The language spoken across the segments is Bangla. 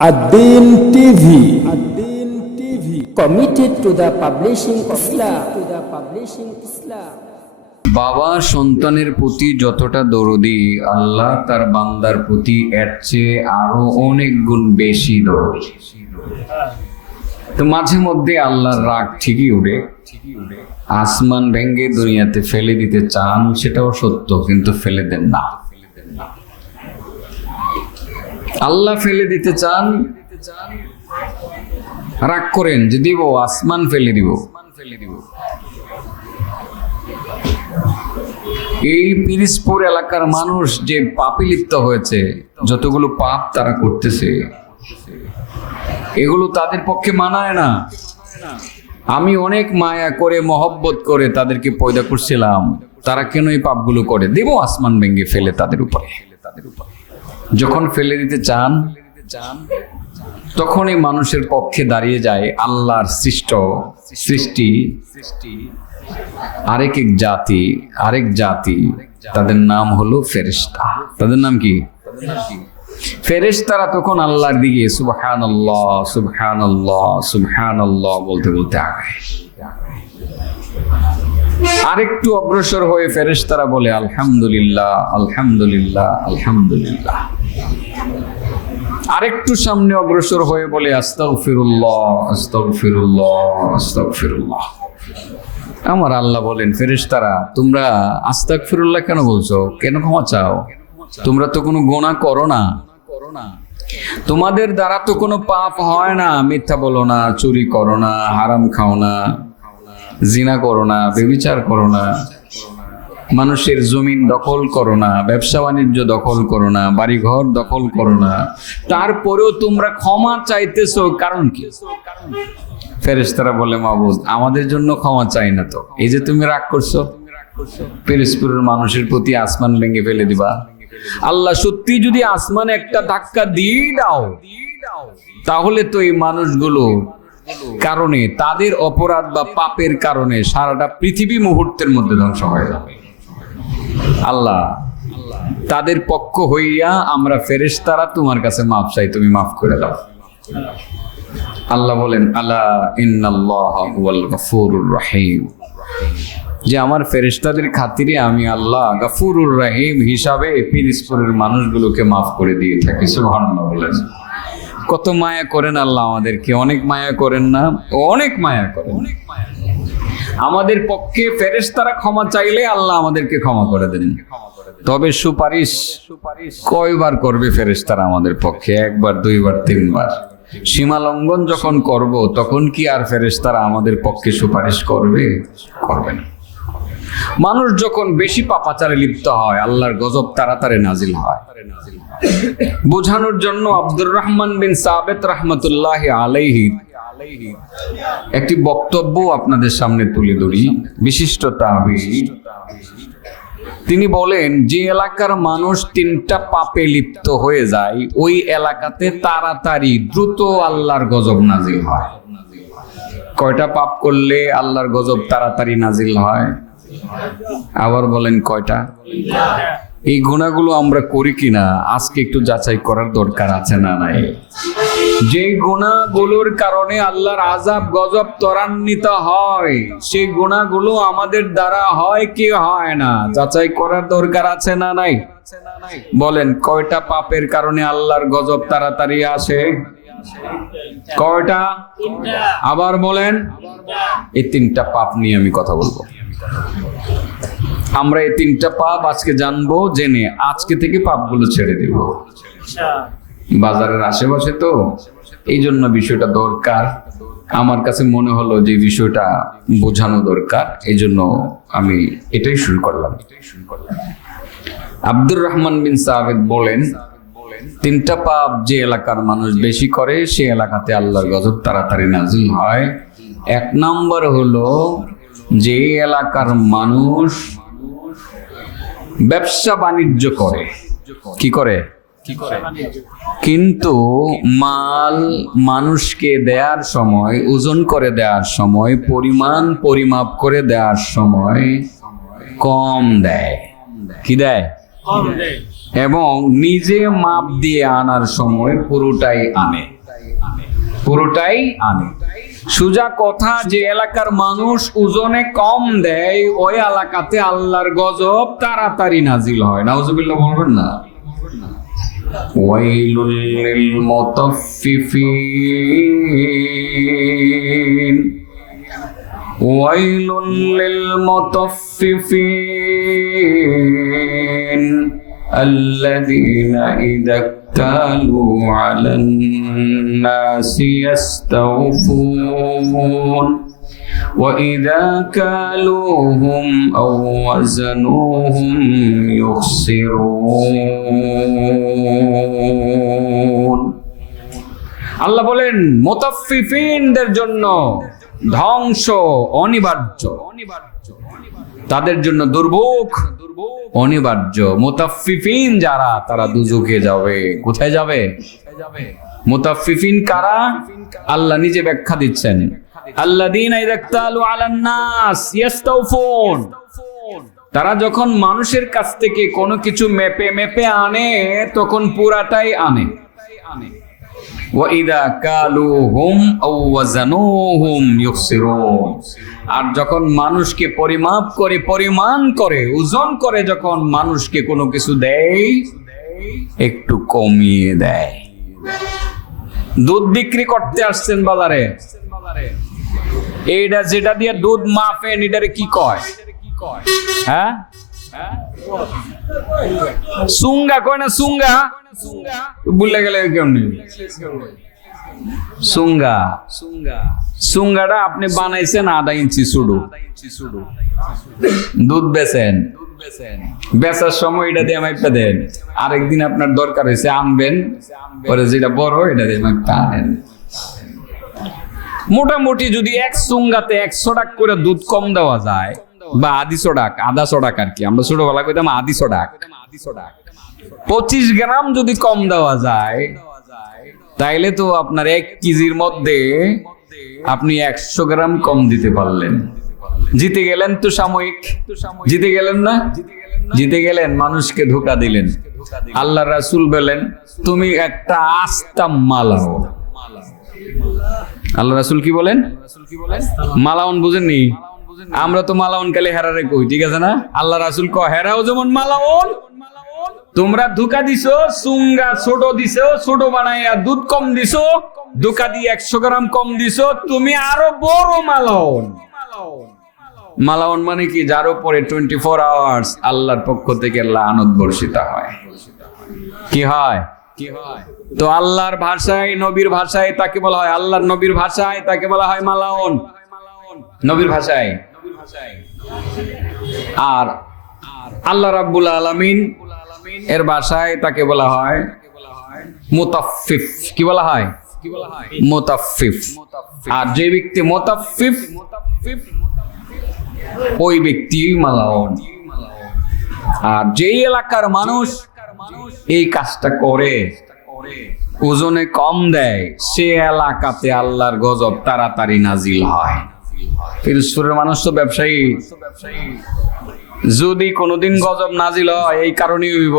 Ad-Din TV, committed to the publishing Islam. বাবা সন্তানের প্রতি যতটা দরদি, আল্লাহ তার বান্দার প্রতি এর চেয়ে আরো অনেক গুণ বেশি দরদি। তো মাঝে মধ্যে আল্লাহর রাগ ঠিকই উঠে, আসমান ভেঙ্গে দুনিয়াতে ফেলে দিতে চান, সেটাও সত্য, কিন্তু ফেলে দেন না। আল্লাহ ফেলে দিতে চান, রাগ করেন যে দিব, আসমান ফেলে দিব। এই পিরিজপুর এলাকার মানুষ যে পাপে লিপ্ত হয়েছে, যতগুলো পাপ তারা করতেছে, এগুলো তাদের পক্ষে মানায় না। আমি অনেক মায়া করে মহব্বত করে তাদেরকে পয়দা করছিলাম, তারা কেন এই পাপগুলো করে? দেব আসমান ভেঙে ফেলে তাদের উপরে। যখন ফেলে দিতে চান, তখন এই মানুষের পক্ষে দাঁড়িয়ে যায় আল্লাহর সৃষ্টি আরেক জাতি, তাদের নাম হলো ফেরেশতা। তাদের নাম কি? ফেরেশতারা তখন আল্লাহর দিকে সুবহানাল্লাহ সুবহানাল্লাহ সুবহানাল্লাহ বলতে বলতে আগায়। আরেকটু অগ্রসর হয়ে ফেরেশতারা বলে আলহামদুলিল্লাহ আলহামদুলিল্লাহ আলহামদুলিল্লাহ। আরেকটু সামনে অগ্রসর হয়ে বলে আস্তাগফিরুল্লাহ আস্তাগফিরুল্লাহ আস্তাগফিরুল্লাহ। আমার আল্লাহ বলেন, ফেরেশতারা তোমরা আস্তাগফিরুল্লাহ কেন বলছো? কেন ক্ষমা চাও? তোমরা তো কোনো গুনাহ করো না, তোমাদের দ্বারা তো কোনো পাপ হয় না। মিথ্যা বলো না, চুরি করো না, হারাম খাও না, জিনা করো না, ব্যভিচার করো না, মানুষের জমিন দখল করো না, ব্যবসা বাণিজ্য দখল করো না, বাড়িঘর দখল করো না। তারপরেও তোমরা ক্ষমা চাইতেছো, কারণ কি? ফেরেশতারা বলে, মাবুদ আমাদের জন্য ক্ষমা চাই না তো, এই যে তুমি রাগ করছো পিরোজপুরের মানুষের প্রতি, আসমান ভেঙে ফেলে দিবা। আল্লাহ সত্যি যদি আসমানে একটা ধাক্কা দিয়ে দাও, তাহলে তো এই মানুষগুলো কারণে, তাদের অপরাধ বা পাপের কারণে সারাটা পৃথিবী মুহূর্তের মধ্যে ধ্বংস হয়ে যাবে। আল্লাহ তাদের পক্ষ হইয়া আমরা ফেরেশতারা তোমার কাছে মাফ চাই, তুমি মাফ করে দাও। আল্লাহ বলেন, আলা ইন্নাল্লাহা হুয়াল গফুরুর রহিম, যে আমার ফেরেশতাদের খাতিরে আমি আল্লাহ গফুরুর রহিম হিসাবে পিরোজপুরের মানুষগুলোকে মাফ করে দিয়ে থাকি। সুবহানাল্লাহ বলেন। কত মায়া করেন আল্লাহ আমাদেরকে, অনেক মায়া করেন না? অনেক মায়া করেন। আমাদের পক্ষে ফেরেশতারা ক্ষমা চাইলে আল্লাহ আমাদেরকে ক্ষমা করে দেন। তবে সুপারিশ কয়বার করবে ফেরেশতারা আমাদের পক্ষে? একবার, দুইবার, তিনবার। সীমা লঙ্ঘন যখন করব, তখন কি আর ফেরেশতারা আমাদের পক্ষে সুপারিশ করবে? করবে না। মানুষ যখন বেশি পাপাচারে লিপ্ত হয়, আল্লাহর গজব তাড়াতাড়ি নাজিল হয়। বোঝানোর জন্য আব্দুর রহমান বিন সাবেত রাহমাতুল্লাহি আলাইহি একটি বক্তব্য আপনাদের সামনে তুলে ধরি। বিশিষ্ট তাবেঈ, তিনি বলেন, যে এলাকার মানুষ তিনটা পাপে লিপ্ত হয়ে যায়, ওই এলাকাতে তাড়াতাড়ি দ্রুত আল্লাহর গজব নাজিল হয়। কয়টা পাপ করলে আল্লাহর গজব তাড়াতাড়ি নাজিল হয়? আবার বলেন, কয়টা? এই গুনাহগুলো আমরা করি কিনা আজকে একটু যাচাই করার দরকার আছে না নাই? যে গুনাহগুলোর কারণে আল্লাহর আযাব গজব ত্বরান্বিত হয়, সেই গুনাহগুলো আমাদের দ্বারা হয় কি হয় না, যাচাই করার দরকার আছে না নাই? বলেন, কয়টা পাপের কারণে আল্লাহর গজব তাড়াতাড়ি আসে? কয়টা? আবার বলেন। এই তিনটা পাপ নিয়ে আমি কথা বলবো। আমরা এই তিনটা পাপ আজকে জানবো, জেনে আজকে থেকে পাপগুলো ছেড়ে দিব। বাজারের আশেপাশে তো, এই জন্য বিষয়টা দরকার। আমার কাছে মনে হলো যে বিষয়টা বোঝানো দরকার, এই জন্য আমি এটাই শুরু করলাম। আব্দুর রহমান বিন সাবেত বলেন, তিনটা পাপ যে এলাকার মানুষ বেশি করে, সে এলাকাতে আল্লাহর গজব তাড়াতাড়ি নাজিল হয়। এক নম্বর হলো, যে এলাকার মানুষ ব্যবসা বাণিজ্য করে। কি করে? কিন্তু মাল মানুষকে দেওয়ার সময়, ওজন করে দেওয়ার সময়, পরিমাণ পরিমাপ করে দেওয়ার সময় কম দেয়। কি দেয়? এবং নিজে মাপ দিয়ে আনার সময় পুরোটাই আনে। সোজা কথা, যে এলাকার মানুষ ওজনে কম দেয় ওই এলাকাতে আল্লাহর গজব তাড়াতাড়ি নাজিল হয়। নাউজুবিল্লাহ বলবেন না? ওয়াইলুল লিল মুতাফফিফিন, ওয়াইলুল লিল মুতাফফিফিন আল্লাযীনা ইযা اكتالوا على الناس يستوفون وإذا كالوهم أو وزنوهم يخسرون। আল্লাহ বলেন মুতাফফিফিনদের জন্য ধ্বংস অনিবার্য, তাদের জন্য দুর্ভোগ অনিবার্য। মুতাফফিফিন যারা, তারা দুজকে যাবে। কোথায় যাবে? মুতাফফিফিন কারা? আল্লাহ নিজে ব্যাখ্যা দিচ্ছেন, আল্লাযীনা ইযা ইকতালু আলান নাস ইস্তাওফুন, তারা যখন মানুষের কাছ থেকে কোনো কিছু মেপে মেপে আনে তখন পুরাটাই আনে। ওয়াইদা কালুহুম আও ওয়াজানুহুম ইউখসিরুন, আর যখন মানুষকে পরিমাপ করে, পরিমাণ করে, ওজন করে যখন মানুষকে কোনো কিছু দেয় একটু কমিয়ে দেয়। দুধ বিক্রি করতে আসছেন বাজারে, এইটা যেটা দিয়ে দুধ মাপেন এটারে কি কয়? হ্যাঁ, সুঙ্গা কয় না? সুঙ্গা ভুলে গেলে কেমনি? সুঙ্গাটা আপনি বানাইছেন 1/2 ইঞ্চি শুধু দুধ বেচেন, বেচার সময় এটা দিয়ে মাইপা দেন। আরেকদিন আপনার দরকার হয়েছে আনবেন, পরে যেটা বড় এটা দিয়ে মাইপা আনেন। মোটামুটি যদি এক সুঙ্গাতে 100 টাকা করে দুধ কম দেওয়া যায়, বা আধা সোডাক আর কি, আমরা ছোটবেলা কইতাম আধা সোডাক, 25 গ্রাম যদি কম দেওয়া যায়, তাইলে তো আপনার 1 কেজির মধ্যে আপনি 100 গ্রাম কম দিতে পারলেন। জিতে গেলেন তো সাময়িক, জিতে গেলেন না? জিতে গেলেন, মানুষকে ধোঁকা দিলেন। আল্লাহ রাসূল বলেন তুমি একটা আস্তা মালাও। আল্লাহ রাসূল কি বলেন? মালাউন বুঝেননি? আমরা তো মালাউন কালে হেরারে কই, ঠিক আছে না? আল্লাহ রাসূল কয় হেরাও যেমন মালাউন। তোমরা ধোঁকা দিছো, সুঙ্গা ছোট দিছো, ছোট বানাইয়া দুধ কম দিছো, ধোঁকা দিয়ে 100 গ্রাম কম দিছো, তুমি আরো বড় মালাউন। মালাউন মানে কি? যার উপরে 24 আওয়ার্স আল্লাহর পক্ষ থেকে লানত বর্ষিত হয়। কি হয়? তো আল্লাহর ভাষায়, নবীর ভাষায় তাকে বলা হয়, আল্লাহর নবীর ভাষায় তাকে বলা হয় মালাউন, নবীর ভাষায়। আর আল্লাহ রাব্বুল আলামিন এর ভাষায় তাকে বলা হয় মুতাফফিফ। কি বলা হয়? মুতাফফিফ। আর যে ব্যক্তি মুতাফফিফ, ওই ব্যক্তি মালাউন। আর যেই এলাকার মানুষ এই কাজটা করে, ওজনে কম দেয়, সে এলাকাতে আল্লাহর গজব তাড়াতাড়ি নাজিল হয়। ফিরোজপুরের মানুষ তো ব্যবসায়ী, যদি কোনোদিন গজব নাজিল হয় এই কারণেই হইব।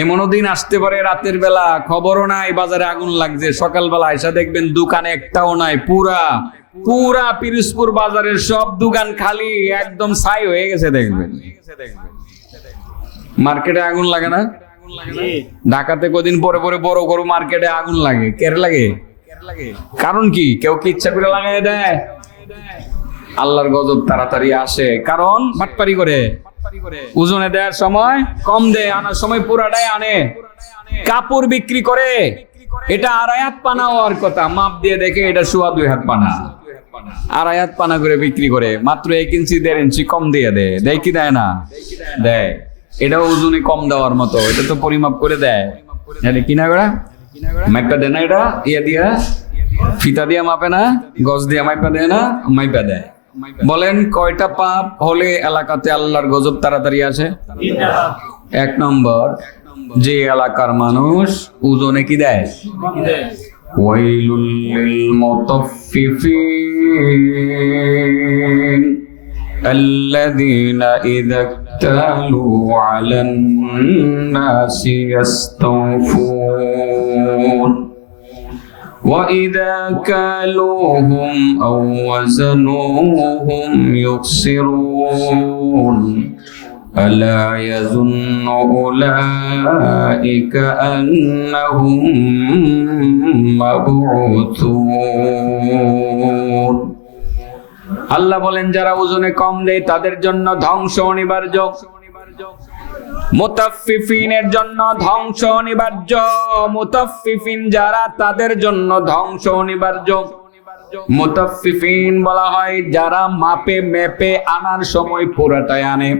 এমনও দিন আসতে পারে রাতের বেলা খবরও নাই বাজারে আগুন লাগছে, সকালবেলা এসে দেখবেন দোকানে একটাও নাই, পুরা পিরোজপুর বাজারের সব দোকান খালি, একদম ছাই হয়ে গেছে। দেখবেন মার্কেটে আগুন লাগে না? ঢাকাতে কদিন পরে পরে বড় বড় মার্কেটে আগুন লাগে। কেন লাগে? কারণ কি? কেউ কি ইচ্ছা করে লাগাই দেয়? আল্লাহর গজব তাড়াতাড়ি আসে, কারণ বাটপারি করে। ওজনে দেওয়ার সময় কম দেয়, আনার সময় পুরাটাই আনে। কাপড় বিক্রি করে, এটা 2.5 হাত পানা হওয়ার কথা, মাপ দিয়ে দেখে এটা 2.25 হাত পানা, 2.5 হাত পানা করে বিক্রি করে। মাত্র 1 ইঞ্চি 1.5 ইঞ্চি কম দিয়ে দেয়। দেয় কি দেয় না? দেয়। এটা ওজনে কম দেওয়ার মতো, এটা তো পরিমাপ করে দেয়। কিনা বেড়া মাইপা দেয় না, এটা ইয়া দিয়া ফিতা দিয়া মাপে না, গজ দিয়া মাইপা দেয় না, মাইপা দেয়। বলেন কয়টা পাপ হলে এলাকাতে আল্লাহর গজব তাড়াতাড়ি আসে? 1 নম্বর, যে এলাকার মানুষ ওজনে কি দেয়? ওয়াইলুল লিল মুতাফফিফিন আল্লাযীনা ইযা اكتالوا على الناس يستوفون وإذا كالوهم أو وزنوهم يخسرون ألا يظن أولئك أنهم مبعوثون আল্লাহ বলেন যারা ওজনে কম দেয় তাদের জন্য ধ্বংস অনিবার্য, মুতাফফিফিনের জন্য ধ্বংস অনিবার্য। মুতাফফিফিন যারা তাদের জন্য ধ্বংস অনিবার্য। মুতাফফিফিন বলা হয় যারা মাপে মেপে আনার সময় পুরাটাই আনে,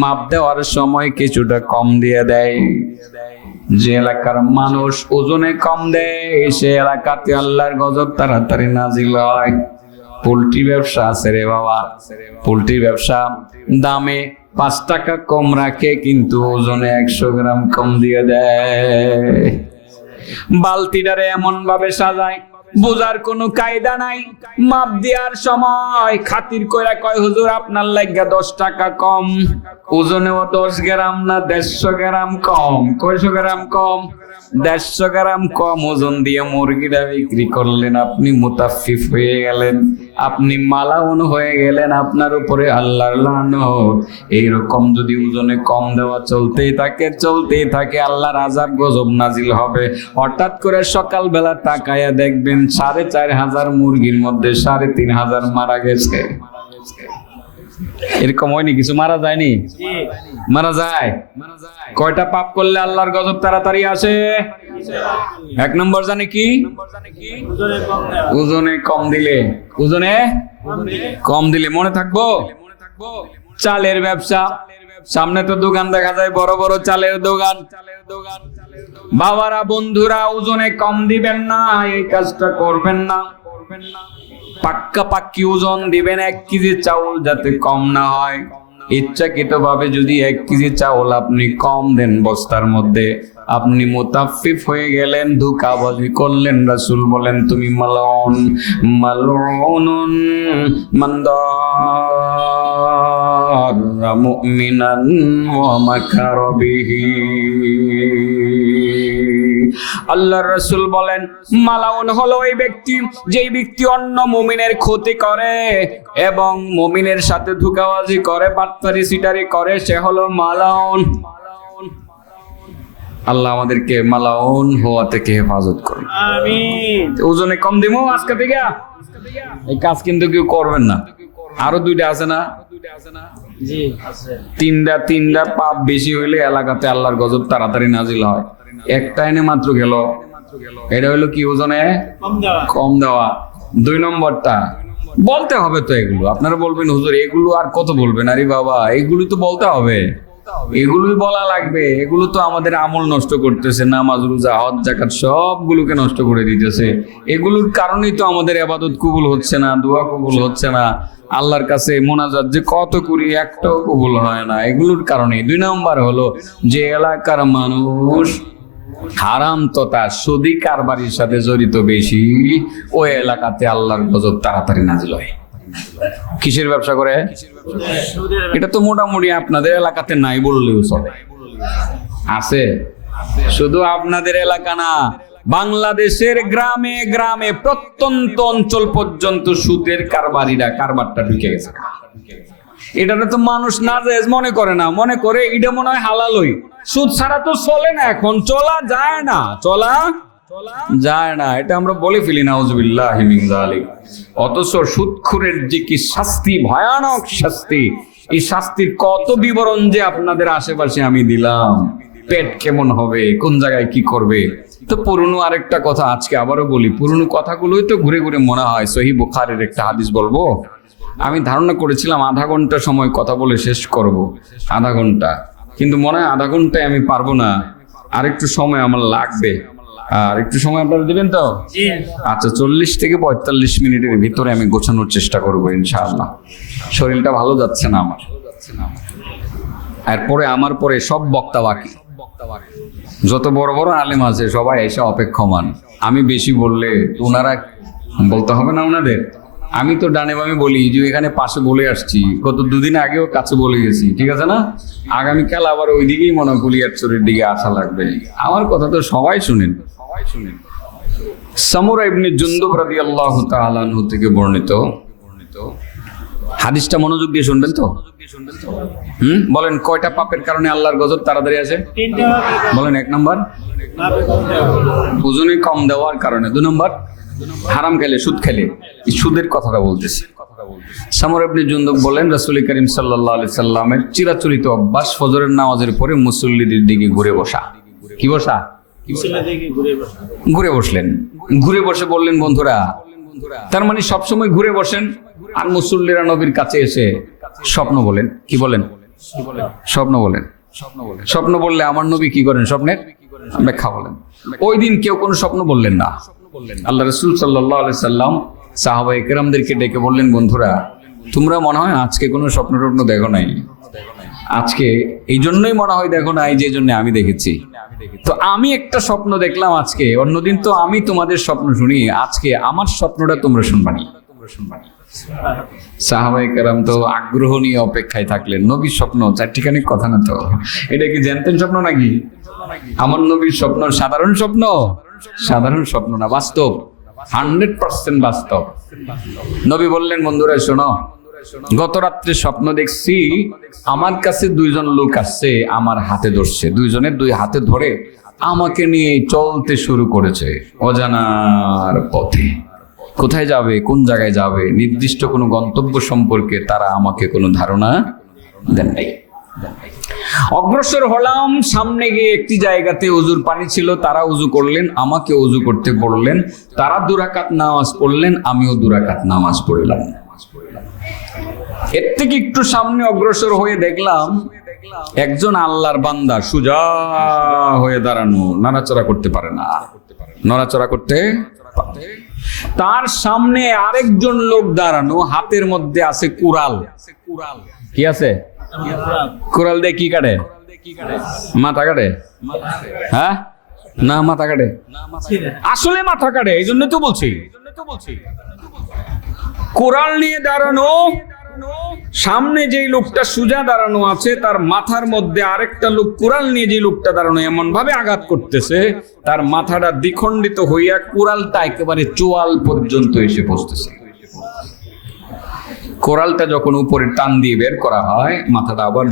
মাপ দেওয়ার সময় কিছুটা কম দিয়ে দেয়। যে এলাকার মানুষ ওজনে কম দেয় সে এলাকাতে আল্লাহর গজব তাড়াতাড়ি নাজিল হয়। পোল্ট্রি ব্যবসা আছে রে বাবা, পোল্ট্রি ব্যবসা দামে 5 টাকা কম রাখে কিন্তু ওজনে 100 গ্রাম কম দিয়ে দেয়। বালতিটারে এমন ভাবে সাজায় বোঝার কোনো কায়দা নাই। মাপ দেওয়ার সময় খাতির কইরা কয় হুজুর আপনার লাগা 10 টাকা কম, ওজনেও 10 গ্রাম না 150 গ্রাম কম। কয়শো গ্রাম কম? 150 গ্রাম কম ওজন দিয়ে মুরগিটা বিক্রি করলেন, আপনি মুতাফফিফ হয়ে গেলেন, আপনি মালাউন হয়ে গেলেন, আপনার উপরে আল্লাহর লানত। এইরকম যদি ওজনে কম দেওয়া চলতেই থাকে আল্লাহর আযাব গজব নাজিল হবে। হঠাৎ করে সকালবেলা তাকায়া দেখবেন 4500 মুরগির মধ্যে 3500 মারা গেছে। এরকম হয়নি? কিছু মারা যায়নি? মারা যায়। কয়টা পাপ করলে আল্লাহর গজব তাড়াতাড়ি আসে? 1 নম্বর জানে কি? ওজনে কম দিলে। ওজনে কম দিলে মনে থাকবো। চালের ব্যবসা, সামনে তো দোকান দেখা যায়, বড় বড় চালের দোকান। বাবারা বন্ধুরা ওজনে কম দিবেন না, এই কাজটা করবেন না। পাক্কা পাক্কি ওজন দিবেন। 1 কেজি চাউল যাতে কম না হয়। ইচ্ছাকৃত ভাবে যদি 1 কেজি চাউল আপনি কম দেন বস্তার মধ্যে, আপনি মুতাফফিফ হয়ে গেলেন, ধোঁকাবাজি করলেন। রাসূল বলেন তুমি মালউন, মালউনুন মান দারা মুমিনান ওয়া মাকারা বিহি। আল্লাহর রাসূল বলেন মালাউন হলো ওই ব্যক্তি যেই ব্যক্তি অন্য মুমিনের ক্ষতি করে এবং মুমিনের সাথে ধোঁকাবাজি করে, বাটপারি সিটারি করে, সে হলো মালাউন। আল্লাহ আমাদেরকে মালাউন হওয়া থেকে হেফাজত করুন, আমিন। ওজনে কম দিমু আজকে থেকে, এই কাজ কিন্তু কেউ করবেন না। আরো 2টা আছে না? জি আছে। 3টা পাপ বেশি হইলে এলাকাতে আল্লাহর গজব তাড়াতাড়ি নাজিল হয়। একটা এনে মাত্র গেল, এটা হলো কি? ওজনে কম দেওয়া। 2 নম্বরটা বলতে হবে তো। এগুলো আপনারা বলবেন হুজুর এগুলো আর কত বলবেন? আরে বাবা এগুলো তো বলতে হবে, এগুলোই বলা লাগবে। এগুলো তো আমাদের আমল নষ্ট করতেছে, নামাজ রোজা হজ যাকাত সবগুলোকে নষ্ট করে দিতেছে। এগুলোর কারণেই তো আমাদের ইবাদত কবুল হচ্ছে না, দোয়া কবুল হচ্ছে না। আল্লাহর কাছে মোনাজাত যে কত করি একটাও কবুল হয় না, এগুলোর কারণে। 2 নম্বর হলো যে এলাকার মানুষ হারাম তথা সুদি কারবারির সাথে জড়িত বেশি, ওই এলাকাতে আল্লাহর গজব তাড়াতাড়ি নাজিল হয়। কিসের ব্যবসা করে? এটা তো মোটামুটি আপনাদের এলাকাতে নাই বললেও চলে। আছে, শুধু আপনাদের এলাকা না, বাংলাদেশের গ্রামে গ্রামে প্রত্যন্ত অঞ্চল পর্যন্ত সুদের কারবারটা ঢুকে গেছে। এটা তো মানুষ নাজায়েজ মনে করে না, মনে করে এটা মনে হয় হালালই। সুদ ছাড়া তো চলে না, এখন চলা যায় না, এটা আমরা বলে ফেলি নাউজুবিল্লাহি মিন যালিক। অথচ সুদখোরের যে কি শাস্তি, ভয়ানক শাস্তি, এই শাস্তির কত বিবরণ যে আপনাদের আশেপাশে আমি দিলাম। পেট কেমন হবে, কোন জায়গায় কি করবে। তো পুরনো আরেকটা কথা আজকে আবারও বলি, পুরনো কথাগুলোই তো ঘুরে ঘুরে মনে হয়। সহিহ বুখারীর একটা হাদিস বলবো। আমি ধারণা করেছিলাম আধা ঘন্টা সময় কথা বলে শেষ করব, আধা ঘন্টা, কিন্তু মনে হয় আধা ঘন্টায় আমি পারবো না, আরেকটু সময় আমার লাগবে। আর একটু সময় আপনারা দিবেন তো? আচ্ছা, 40 থেকে 45 মিনিটের ভিতরে আমি গোছানোর চেষ্টা করবো ইনশাআল্লাহ। শরীরটা ভালো যাচ্ছে না আমার। এরপরে আমার পরে সব বক্তা বাকি, যত বড় বড় আলেম আছে সবাই এসে অপেক্ষমান। আমি বেশি বললে ওনারা বলতে হবে না ওনাদের, আমি তো ডানে বামে বলি যে এখানে পাশে বলে আসছি, গত দুদিন আগেও কাছে বলে গেছি, ঠিক আছে না? আগামীকাল আবার ওই দিকেই মনে হয় কুলিয়ারচরের দিকে আসা লাগবে। আমার কথা তো সবাই শুনেন। সামুরা ইবনে জুনদুব রাদিয়াল্লাহু তাআলা আনহু থেকে বর্ণিত হাদিসটা মনোযোগ দিয়ে শুনবেন তো। বলেন কয়টা পাপের কারণে আল্লাহর গজব তাড়াতাড়ি আসে? বলেন। 1 নম্বর ওজনে কম দেওয়ার কারণে, 2 নম্বর হারাম খেলে, সুদ খেলে। সুদের কথাটা বলতেছি। সামুরা ইবনে জুনদুব বলেন রাসূল করিম সাল্লাল্লাহু আলাইহি সাল্লামের চিরাচরিত অভ্যাস ফজরের নামাজের পরে মুসল্লিদের দিকে ঘুরে বসা। কি বসা? ঘুরে বসলেন। ঘুরে বসে বললেন, বন্ধুরা, তার মানে সবসময় ঘুরে বসেন আর মুসল্লিরা নবীর কাছে এসে স্বপ্ন বলেন। কি বলেন? স্বপ্ন বলেন। স্বপ্ন বললে আমার নবী কি করেন? স্বপ্নের ব্যাখ্যা বলেন। ওই দিন কেউ কোনো স্বপ্ন বললেন না। আল্লাহ রাসূল সাল্লাল্লাহু আলাইহি সাল্লাম সাহাবায়ে কেরামদেরকে ডেকে বললেন, বন্ধুরা, তোমরা মনে হয় আজকে কোনো স্বপ্ন টপ্ন দেখো নাই। আজকে এই জন্যই মনে হয় দেখো নাই যে জন্য আমি দেখেছি। তো আমি একটা স্বপ্ন দেখলাম আজকে, অন্যদিন তো আমি তোমাদের স্বপ্ন শুনি, আজকে আমার স্বপ্নটা তোমরা শুনবানি। সাহাবায়ে কেরাম তো আগ্রহ নিয়ে অপেক্ষায় থাকলেন। নবীর স্বপ্ন চারটিখানি কথা না তো, এটা কি জানতেন স্বপ্ন নাকি? আমার নবীর স্বপ্ন সাধারণ স্বপ্ন? সাধারণ স্বপ্ন না, বাস্তব, 100% বাস্তব। নবী বললেন, বন্ধুরা শোনো, গত রাত্রে স্বপ্ন দেখছি আমার কাছে 2 জন লোক আসছে, আমার হাতে ধরছে, 2 জনের 2 হাতে ধরে আমাকে নিয়ে চলতে শুরু করেছে অজানার পথে। কোথায় যাবে, কোন জায়গায় যাবে, নির্দিষ্ট কোনো গন্তব্য সম্পর্কে তারা আমাকে কোনো ধারণা দেন নাই। অগ্রসর হলাম, সামনে গিয়ে একটি জায়গাতে ওযুর পানি ছিল, তারা ওযু করলেন, আমাকে ওযু করতে বললেন, তারা 2 রাকাত নামাজ পড়লেন, আমিও 2 রাকাত নামাজ পড়লাম। এর থেকে একটু সামনে অগ্রসর হয়ে দেখলাম একজন আল্লাহর বান্দা সোজা হয়ে দাঁড়ানো, নাড়াচড়া করতে পারে না, নড়াচড়া করতে। তার সামনে আরেকজন লোক দাঁড়ানো, হাতের মধ্যে আছে কুড়াল। কি আছে? কুড়াল দিয়ে কি কাটে? মাথা কাটে? হ্যাঁ না, মাথা কাটে, আসলে মাথা কাটে, এই জন্য তো বলছি। কুড়াল নিয়ে দাঁড়ানো, সামনে যেই লোকটা সোজা দাঁড়ানো আছে তার মাথার মধ্যে আরেকটা লোক কুড়াল নিয়ে যে লোকটা দাঁড়ানো এমন ভাবে আঘাত করতেছে তার মাথাটা দ্বিখণ্ডিত হইয়া কুড়ালটা একেবারে চোয়াল পর্যন্ত এসে পৌঁছতেছে। কোরালটা যখন উপরে টান দিয়ে বের করা হয় মাথাটা আবার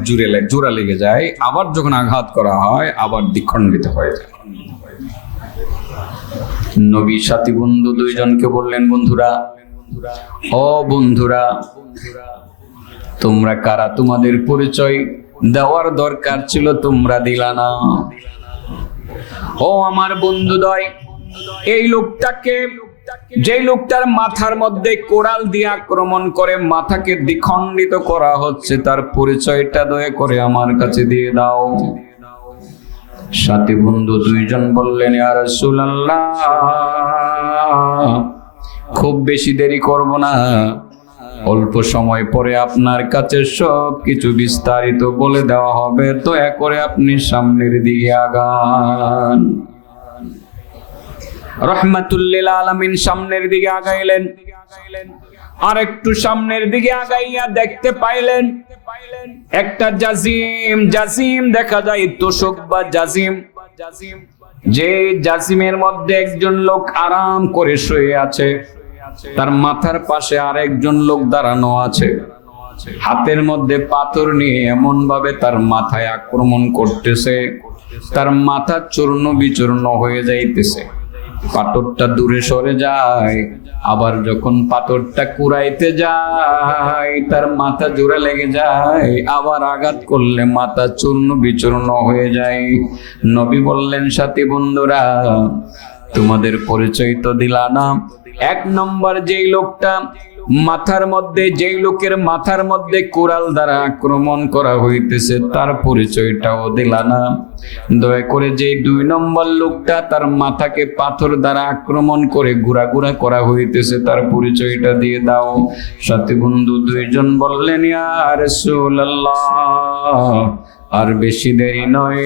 জোড়া লেগে যায়, আবার যখন আঘাত করা হয় আবার দ্বিখণ্ডিত হয়ে যায়। নবী সাথী বন্ধু 2 জনকে বললেন, বন্ধুরা, ও বন্ধুরা, তোমরা কারা? তোমাদের পরিচয় দেওয়ার দরকার ছিল, তোমরা দিলা না। ও আমার বন্ধুদ্বয়, এই লোকটাকে, যে লোকটার মাথার মধ্যে কোড়াল দিয়ে আক্রমণ করে মাথাকে দ্বিখণ্ডিত করা হচ্ছে, তার পরিচয়টা দয়া করে আমার কাছে দিয়ে দাও। সাথী বন্ধু 2 জন বললেন, ইয়া রাসূলুল্লাহ, খুব বেশি দেরি করব না, অল্প সময় পরে আপনার কাছে সবকিছু বিস্তারিত বলে দেওয়া হবে, দয়া করে আপনি সামনের দিকে আগান। রাহমাতুল লিল আলামিন সামনের দিকে আগাইলেন, আর একটু সামনের দিকে আগাইয়া দেখতে পাইলেন একটা জাজিম দেখা যায়, তোষক বা জাজিম, যে জাজিমের মধ্যে একজন লোক আরাম করে শুয়ে আছে, তার মাথার পাশে আরেকজন লোক দাঁড়ানো আছে, হাতের মধ্যে পাথর নিয়ে এমন ভাবে তার মাথায় আক্রমণ করতেছে, তার মাথা চূর্ণ বিচূর্ণ হয়ে যাইতেছে। পাথরটা দূরে সরে যায়, আবার যখন পাথরটা কুড়াইতে যায় তার মাথা জোড়া লেগে যায়, আবার আঘাত করলে মাথা চূর্ণ বিচূর্ণ হয়ে যায়। নবী বললেন, সাথী বন্ধুরা, তোমাদের পরিচয় তো দিলা না। 1 নম্বর যেই লোকটা মাথার মধ্যে, যেই লোকের মাথার মধ্যে কোরাল দ্বারা আক্রমণ করা হইতেছে তার পরিচয়টাও দিলা না। দয়া করে যেই 2 নম্বর লোকটা তার মাথাকে পাথর দ্বারা আক্রমণ করে ঘুরা করা হইতেছে তার পরিচয়টা দিয়ে দাও। সাথী বন্ধু 2 জন বললেন, ইয়া রাসূলুল্লাহ, আর বেশি দেরি নয়,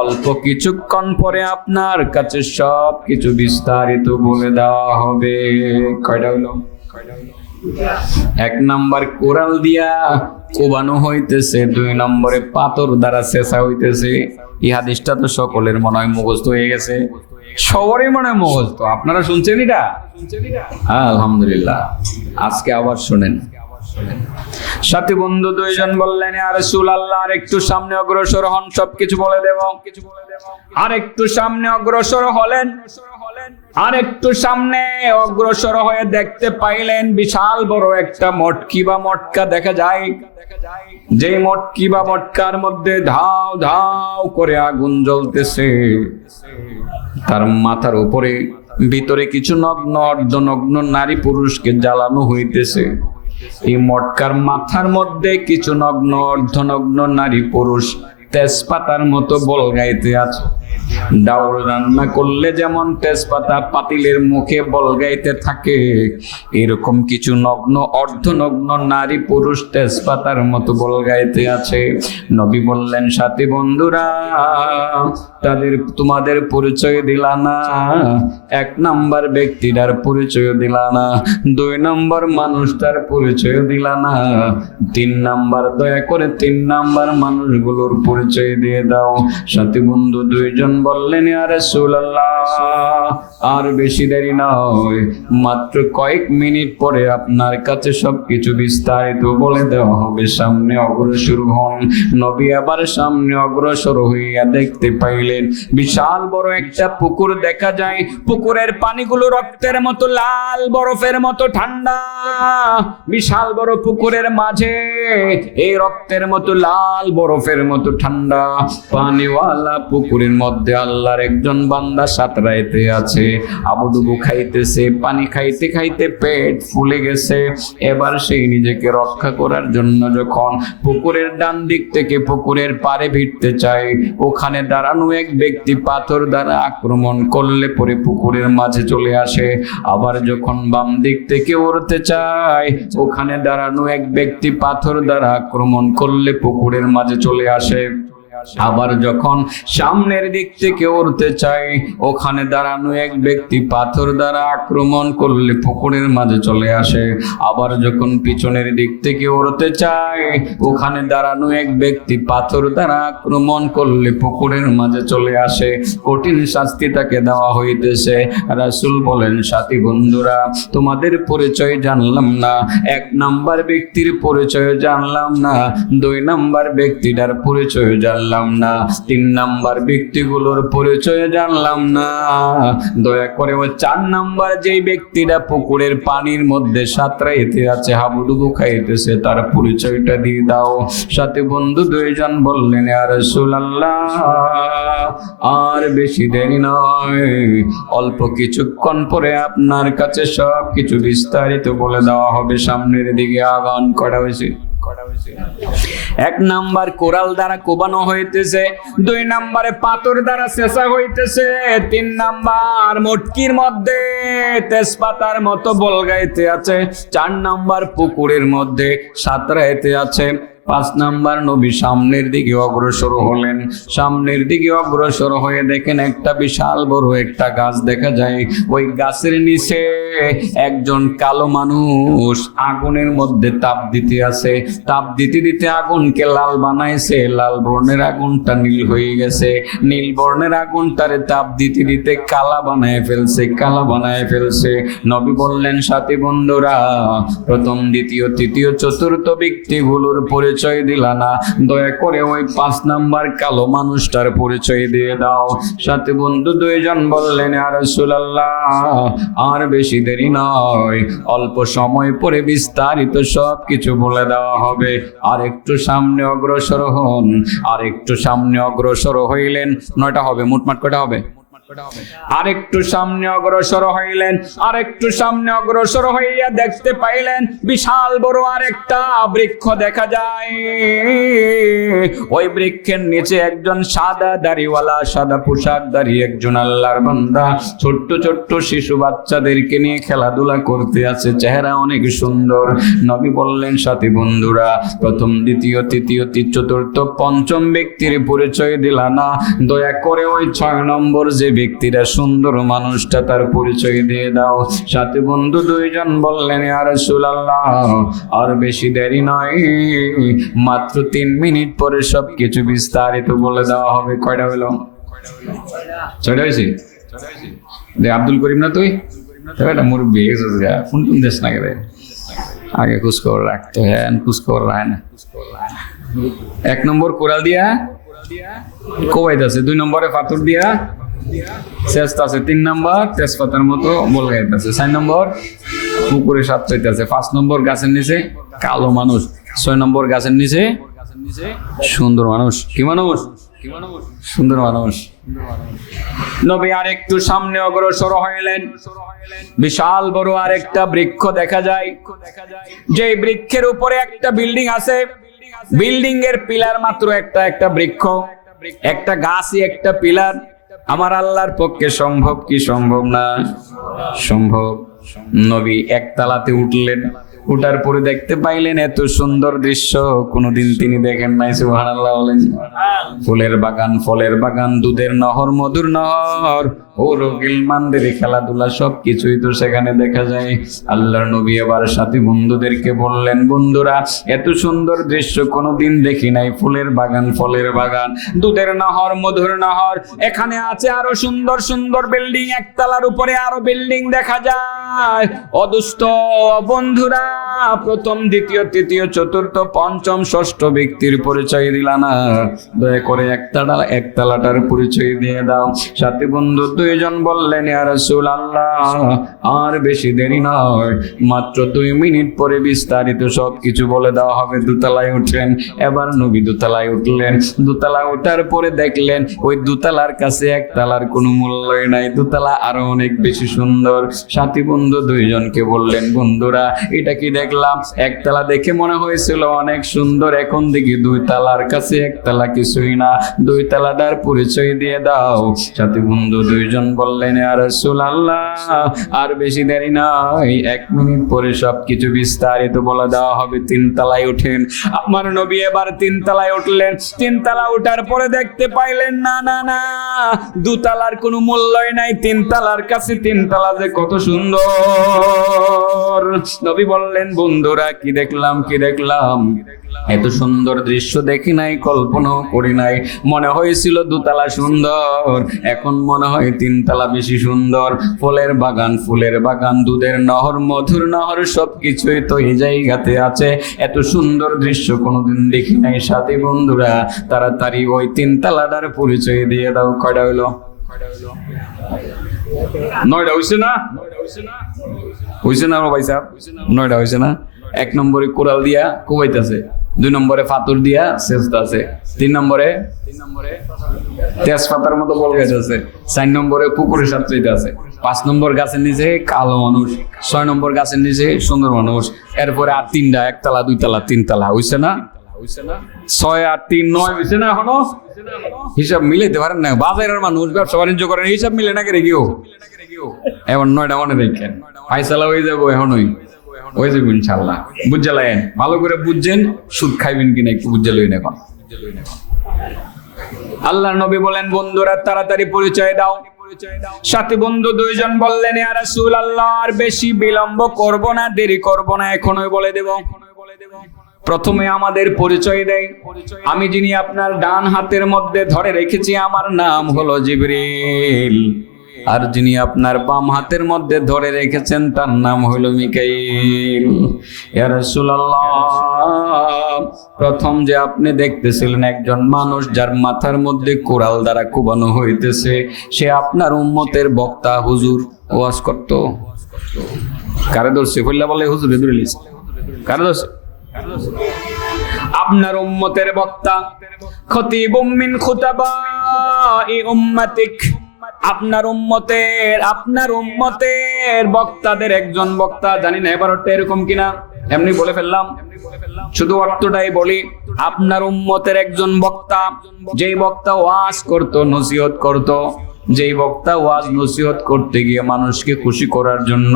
অল্প কিছুক্ষণ পরে আপনার কাছে সব কিছু বিস্তারিত বলে দেওয়া হবে। কয়টা হলো? এক নাম্বার কোরাল দিয়া কোবানো হইতেছে, দুই নম্বরে পাথর দ্বারা চেঁচা হইতেছে। এই হাদিসটা তো সকলের মনে হয় মুখস্থ হয়ে গেছে, সবারই মনে হয় মুখস্থ। আপনারা শুনছেন এটা? আলহামদুলিল্লাহ। আজকে আবার শুনেন। সাথী বন্ধু দুইজন বললেন, ইয়া রাসূলুল্লাহ, আর একটু সামনে অগ্রসর হন, সবকিছু বলে দেব। আর একটু সামনে অগ্রসর হলেন, আর একটু সামনে অগ্রসর হয়ে দেখতে পাইলেন বিশাল বড় একটা মটকি বা মটকা দেখা যায়। যে মটকি বা মটকার মধ্যে ধাও ধাও করে আগুন জ্বলতেছে, তার মাথার উপরে ভিতরে কিছু নগ্ন অর্ধনগ্ন নারী পুরুষকে জ্বালানো হইতেছে। এই মটকার মাথার মধ্যে কিছু নগ্ন অর্ধনগ্ন নারী পুরুষ তেজপাতার মতো বলগাইতে আছে। ডাউল রান্না করলে যেমন তেজপাতা পাতিলের মুখে বলগাইতে থাকে, এরকম কিছু নগ্ন অর্ধনগ্ন নারী পুরুষ তেজপাতার মতো বলগাইতে আছে। নবী বললেন, সাথী বন্ধুরা, তোমাদের পরিচয় দিলা না। এক নাম্বার ব্যক্তিটার পরিচয় দিলা না, দুই নাম্বার মানুষটার পরিচয় দিলা না, তিন নাম্বার দয়া করে তিন নাম্বার মানুষগুলোর পরিচয় দিয়ে দাও। সাথী বন্ধু দুইজন বললেন, ইয়া রাসূলুল্লাহ, আর বেশি দেরি নয়, মাত্র কয়েক মিনিট পরে আপনার কাছে সবকিছু বিস্তারিত বলে দেওয়া হবে। সামনে অগ্রসর হন। নবী আবার সামনে অগ্রসর হইয়া দেখতে পাইলেন বিশাল বড় একটা পুকুর দেখা যায়। পুকুরের পানিগুলো রক্তের মতো লাল, বরফের মতো ঠান্ডা। বিশাল বড় পুকুরের মাঝে এই রক্তের মতো লাল, বরফের মতো ঠান্ডা পানিওয়ালা পুকুরের মধ্যে আল্লাহর একজন বান্দা সাঁতরাইতে আছে, আবুডুবু খাইতেছে। পানি খাইতে খাইতে পেট ফুলে গেছে। এবার সেই নিজেকে রক্ষা করার জন্য যখন পুকুরের ডান দিক থেকে পুকুরের পাড়ে ভিড়তে চায়, ওখানে দাঁড়ানো এক ব্যক্তি পাথর দ্বারা আক্রমণ করলে পরে পুকুরের মাঝে চলে আসে। আবার যখন বাম দিক থেকে উড়তে চায়, ওখানে দাঁড়ানো এক ব্যক্তি পাথর দ্বারা আক্রমণ করলে পুকুরের মাঝে চলে আসে। আবার যখন সামনের দিক থেকে উড়তে চায়, ওখানে দাঁড়ানো এক ব্যক্তি পাথর দ্বারা আক্রমণ করলে পুকুরের মাঝে চলে আসে। আবার যখন পিছনের দিক থেকে উড়তে চায়, ওখানে দাঁড়ানো এক ব্যক্তি পাথর দ্বারা আক্রমণ করলে পুকুরের মাঝে চলে আসে। কঠিন শাস্তি তাকে দেওয়া হইতেছে। রাসূল বলেন, সাথী বন্ধুরা, তোমাদের পরিচয় জানলাম না। এক নাম্বার ব্যক্তির পরিচয় জানলাম না, দুই নাম্বার ব্যক্তিটার পরিচয় জানলাম না, তিন নাম্বার ব্যক্তিগুলোর পরিচয় জানলাম না। দয়া করে ওই চার নাম্বার যেই ব্যক্তিটা পুকুরের পানির মধ্যে সাঁতরাইতে আছে, হাবুডুবু খাইতেছে, তার পরিচয়টা দিয়ে দাও। সাথে বন্ধু দুইজন বললেন, ইয়া রাসূলুল্লাহ, আর বেশি দেরি নয়, অল্প কিছুক্ষণ পরে আপনার কাছে সব কিছু বিস্তারিত বলে দেওয়া হবে। সামনের দিকে আগান করা হয়েছে। এক নাম্বার কোরাল দ্বারা কোবানো হইতেছে, দুই নাম্বারে পাথর দ্বারা চেঁচা হইতেছে, তিন নাম্বার মটকির মধ্যে তেজপাতার মতো বলগাইতে আছে, চার নাম্বার পুকুরের মধ্যে সাঁতরাইতে আছে, পাঁচ নাম্বার নবী সামনের দিকে অগ্রসর হলেন। সামনের দিকে অগ্রসর হয়ে দেখেন একটা বিশাল বড় একটা গাছ দেখা যায়। ওই গাছের নিচে একজন কালো মানুষ আগুনের মধ্যে তাপ দিতে আছে। তাপ দিতে দিতে আগুনকে লাল বানাইছে। লাল বর্ণের আগুনটা নীল হয়ে গেছে। নীল বর্ণের আগুনটারে তাপ দিতে দিতে কালা বানায় ফেলছে, কালা বানায় ফেলছে। নবী বললেন, সাথী বন্ধুরা, প্রথম, দ্বিতীয়, তৃতীয়, চতুর্থ ব্যক্তিগুলোর পরিচয় দিলা না, দয়া করে ওই পাঁচ নাম্বার কালো মানুষটার পরিচয় দিয়ে দাও। সাথী বন্ধু দুইজন বললেন, ইয়া রাসূলুল্লাহ, আর বেশি দেরি নয়, অল্প সময় পরে বিস্তারিত সব কিছু বলে দেওয়া হবে। আর একটু সামনে অগ্রসর হন। আর একটু সামনে অগ্রসর হইলেন। 9টা হবে, মোটমাট কয়টা হবে? আরেকটু সামনে অগ্রসর হইলেন, আরেকটু সামনে অগ্রসর হইয়া দেখতে পাইলেন বিশাল বড় আরেকটা বৃক্ষ দেখা যায়। ওই বৃক্ষের নিচে একজন সাদা দাড়িওয়ালা, সাদা পোশাকধারী একজন আল্লাহর বান্দা ছোট্ট ছোট্ট শিশু বাচ্চাদেরকে নিয়ে খেলাধুলা করতে আছে। চেহারা অনেক সুন্দর। নবী বললেন, সাথী বন্ধুরা, প্রথম দ্বিতীয় তৃতীয় চতুর্থ পঞ্চম ব্যক্তির পরিচয় দিলা না, দয়া করে ওই 6 নম্বর যে ব্যক্তিরা সুন্দর মানুষটা তার পরিচয় দিয়ে দাও। সাথী বন্ধু দুইজন বললেন, ইয়া রাসূলুল্লাহ, আর বেশি দেরি নয়, মাত্র 3 মিনিট পরে সবকিছু বিস্তারিত বলে দেওয়া হবে। কয়টা হলো? 6টা হয়েছে। আব্দুল করিম না তুই? এটা মুরব্বী ফোন টুন দেশ না গেলে আগে খোঁজখবর রাখতো। হ্যাঁ, খোঁজখবর রাখে না। 1 নম্বর কোরাল দিয়া কোবাইতেছে, 2 নম্বরে পাথর দিয়া চেষ্টা আছে, 3 নম্বর তেজপাতার মতো বল গাইতেছে, 4 নম্বর পুকুরে সাপ চাইতেছে, 5 নম্বর গাছের নিচে কালো মানুষ, 6 নম্বর গাছের নিচে সুন্দর মানুষ। কি মানুষ? সুন্দর মানুষ। নবী আরেকটু সামনে অগ্রসর হইলেন, বিশাল বড় আরেকটা বৃক্ষ দেখা যায়। যে বৃক্ষের উপরে একটা বিল্ডিং আছে, বিল্ডিং এর পিলার মাত্র একটা বৃক্ষ, একটা গাছই একটা পিলার। আমার আল্লাহর পক্ষে সম্ভব কি সম্ভব না? সম্ভব। নবী একতলাতে উঠলেন, উঠার পরে দেখতে পাইলেন এত সুন্দর দৃশ্য কোনোদিন তিনি দেখেন নাই। সুবহানাল্লাহ বলেন। ফুলের বাগান, ফলের বাগান, দুধের নহর, মধুর নহর, গিলমানদের খেলাধুলা সবকিছুই তো সেখানে দেখা যায়। আল্লাহর নবী এবার সাথী বন্ধুদেরকে বললেন, বন্ধুরা, এত সুন্দর দৃশ্য কোনোদিন দেখি নাই। ফুলের বাগান, ফলের বাগান, দুধের নহর, মধুর নহর, এখানে আছে আরো সুন্দর সুন্দর বিল্ডিং, একতলার উপরে আরো বিল্ডিং দেখা যায়। অদুষ্ট বন্ধুরা, প্রথম দ্বিতীয় তৃতীয় চতুর্থ পঞ্চম ষষ্ঠ ব্যক্তির পরিচয় দিলা না, দয়া করে একতলাটার পরিচয় দিয়ে দাও। সাথী বন্ধু দুইজন বললেন, ইয়া রাসূলুল্লাহ, আর বেশি দেরি নয়, মাত্র 2 মিনিট পরে বিস্তারিত সবকিছু বলে দেওয়া হবে। দোতলায় উঠলেন। এবার নবী দোতলায় উঠলেন। দোতলা ওঠার পরে দেখলেন ওই দোতলার কাছে একতলার কোনো মূল্যই নাই, দোতলা আরো অনেক বেশি সুন্দর। সাথী বন্ধু দুইজনকে বললেন, বন্ধুরা, এটা কি দেখলাম? একতলা দেখে মনে হয়েছিল অনেক সুন্দর, এখন দেখি 2 তলার কাছে একতলা কিছুই না, 2 তলাটার পরিচয় দিয়ে দাও। সাথী বন্ধু দুইজন বললেন, ইয়া রাসূলুল্লাহ, আর বেশি দেরি নাই, 1 মিনিট পরে সবকিছু বিস্তারিত বলে দেওয়া হবে। 3 তলায় উঠেন। আমার নবী এবার 3 তলায় উঠলেন। 3 তলা উঠার পরে দেখতে পাইলেন, না না না, 2 তলার কোনো মূল্যই নাই, 3 তলার কাছে 3 তলা যে কত সুন্দর। নবী বললেন, বন্ধুরা, কি দেখলাম, কি দেখলাম? এত সুন্দর দৃশ্য দেখি নাই, কল্পনাও করি নাই। মনে হয়েছিল 2 তলা সুন্দর, এখন মনে হয় 3 তলা বেশি সুন্দর। ফলের বাগান, ফুলের বাগান, দুধের নহর, মধুর নহর, সবকিছুই তো এই জায়গাতে আছে। এত সুন্দর দৃশ্য কোনোদিন দেখি নাই। সাথী বন্ধুরা, তাড়াতাড়ি ওই 3 তলাটার পরিচয় দিয়ে দাও। কয়টা হইলো? 9টা হইছে না? হইছে না ভাই সাহেব? 9টা হইছে না? 1 নম্বরে কোরাল দিয়া কোবাইতেছে, 2 নম্বরে পাথর দিয়া সেজদা আছে, 3 নম্বরে তেজপাতার মতো বল গাইতেছে, 4 নম্বরে পুকুরে সাপ চাইতেছে, 5 নম্বর গাছের নিচে কালো মানুষ, 6 নম্বর গাছের নিচে সুন্দর মানুষ। এরপরে আর 3টা, 1 তলা, 2 তলা, 3 তলা। হইছে না? 6 আর 3 9 হইছে না? এখনো হিসাব মিলাইতে পারেন না? বাজারের মানুষ, ব্যবসা বাণিজ্য করেন, হিসাব মিলে না কেউ। এখন 9টা মনে দেখেন, ফাইসালা হয়ে যাবো এখনই, হয়ে যাবো ইনশাল্লাহ। বুঝলেন? ভালো করে বুঝছেন, সুদ খাইবেন কিনা একটু বুঝে লইন। এখন আল্লাহর নবী বলেন, বন্ধুরা, তাড়াতাড়ি পরিচয় দাও। সাথী বন্ধু দুইজন বললেন, ইয়া রাসূলুল্লাহ, আর বেশি বিলম্ব করব না, দেরি করব না, এখনই বলে দেব। প্রথমে আমাদের পরিচয় দেয়। আমি যিনি আপনার ডান হাতের মধ্যে ধরে রেখেছি, আমার নাম হলো জিবরিল। আর যিনি আপনার বাম হাতের মধ্যে ধরে রেখেছেন, তার নাম হলো মিকাইল। ইয়া রাসূলুল্লাহ, প্রথম যে আপনি দেখতেছিলেন একজন মানুষ যার মাথার মধ্যে কোরাল দ্বারা কোবানো হইতেছে, সে আপনার উম্মতের বক্তা, হুজুর ওয়াজ করত। কারে ধরছে? কইলা বলে হুজুরে ধরে লিস। কারে ধরছে? আপনার উম্মতের বক্তা, খতিবুম মিন খুতাবাই উম্মাতিক, আপনার উম্মতের বক্তাদের একজন বক্তা, জানি না এবার ওটা এরকম কিনা, এমনি বলে ফেললাম, শুধু অর্থটাই বলি। আপনার উম্মতের একজন বক্তা, যেই বক্তা ওয়াজ করত, নসিহত করত, যেই বক্তা ওয়াজ নসিহত করতে গিয়ে মানুষকে খুশি করার জন্য,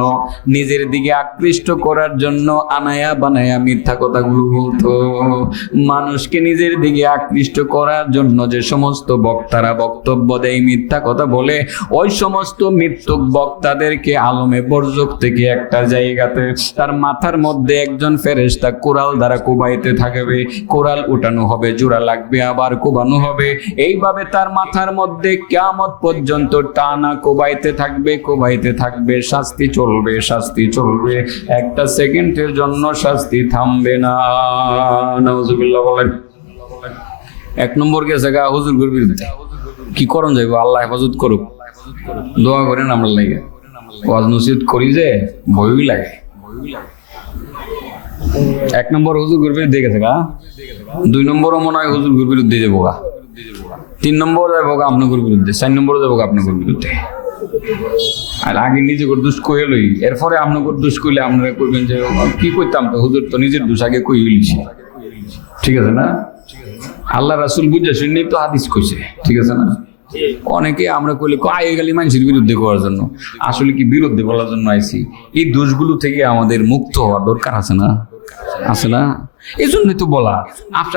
নিজের দিকে আকৃষ্ট করার জন্য আনায়া বানায়া মিথ্যা কথাগুলো বলতো। মানুষকে নিজের দিকে আকৃষ্ট করার জন্য যে সমস্ত বক্তারা বক্তব্য দেয়, মিথ্যা কথা বলে, ওই সমস্ত মিথ্যুক বক্তাদেরকে আলমে বরজক থেকে একটা জায়গাতে তার মাথার মধ্যে একজন ফেরেশতা কোরাল দ্বারা কোবাইতে থাকবে। কোরাল উঠানো হবে, জোড়া লাগবে, আবার কোবানো হবে। এইভাবে তার মাথার মধ্যে কিয়ামত পর্যন্ত টানা কোবাইতে থাকবে। শাস্তি চলবে, একটা সেকেন্ডের জন্য শাস্তি থামবে না। নাউজুবিল্লাহ বলেন। এক নম্বর গেছে গা হুজুরগুর বিরুদ্ধে। কি করণ যাইব? আল্লাহ হেফাজত করুক, দোয়া করেন আমরা লাগে। ওয়াজ নসিহত করি যে ভয়ই লাগে। এক নম্বর হুজুরগুর বিরুদ্ধে গেছে গা। 2 নম্বরও মনে হয় হুজুরগুর বিরুদ্ধে যাবো গা। 3 নম্বর যাবো আপনার বিরুদ্ধে, 4 নম্বর যাবো আপনার বিরুদ্ধে। আর আগে নিজে করে দুষ কয়ে লই, এরপরে আপনার দুষ কইলে আপনারা করবেন যে কি করতাম, তো হুজুর তো নিজের দুষ আগে কই লিছি। ঠিক আছে না? আল্লাহ রাসূল বুঝে শুনেই তো হাদিস কইছে। ঠিক আছে না? অনেকে আমরা কইলে আই গেলি মানুষের বিরুদ্ধে করার জন্য, আসলে কি বিরুদ্ধে বলার জন্য আইছি। এই দোষগুলো থেকে আমাদের মুক্ত হওয়ার দরকার আছে না? এই জন্যই তো বলা।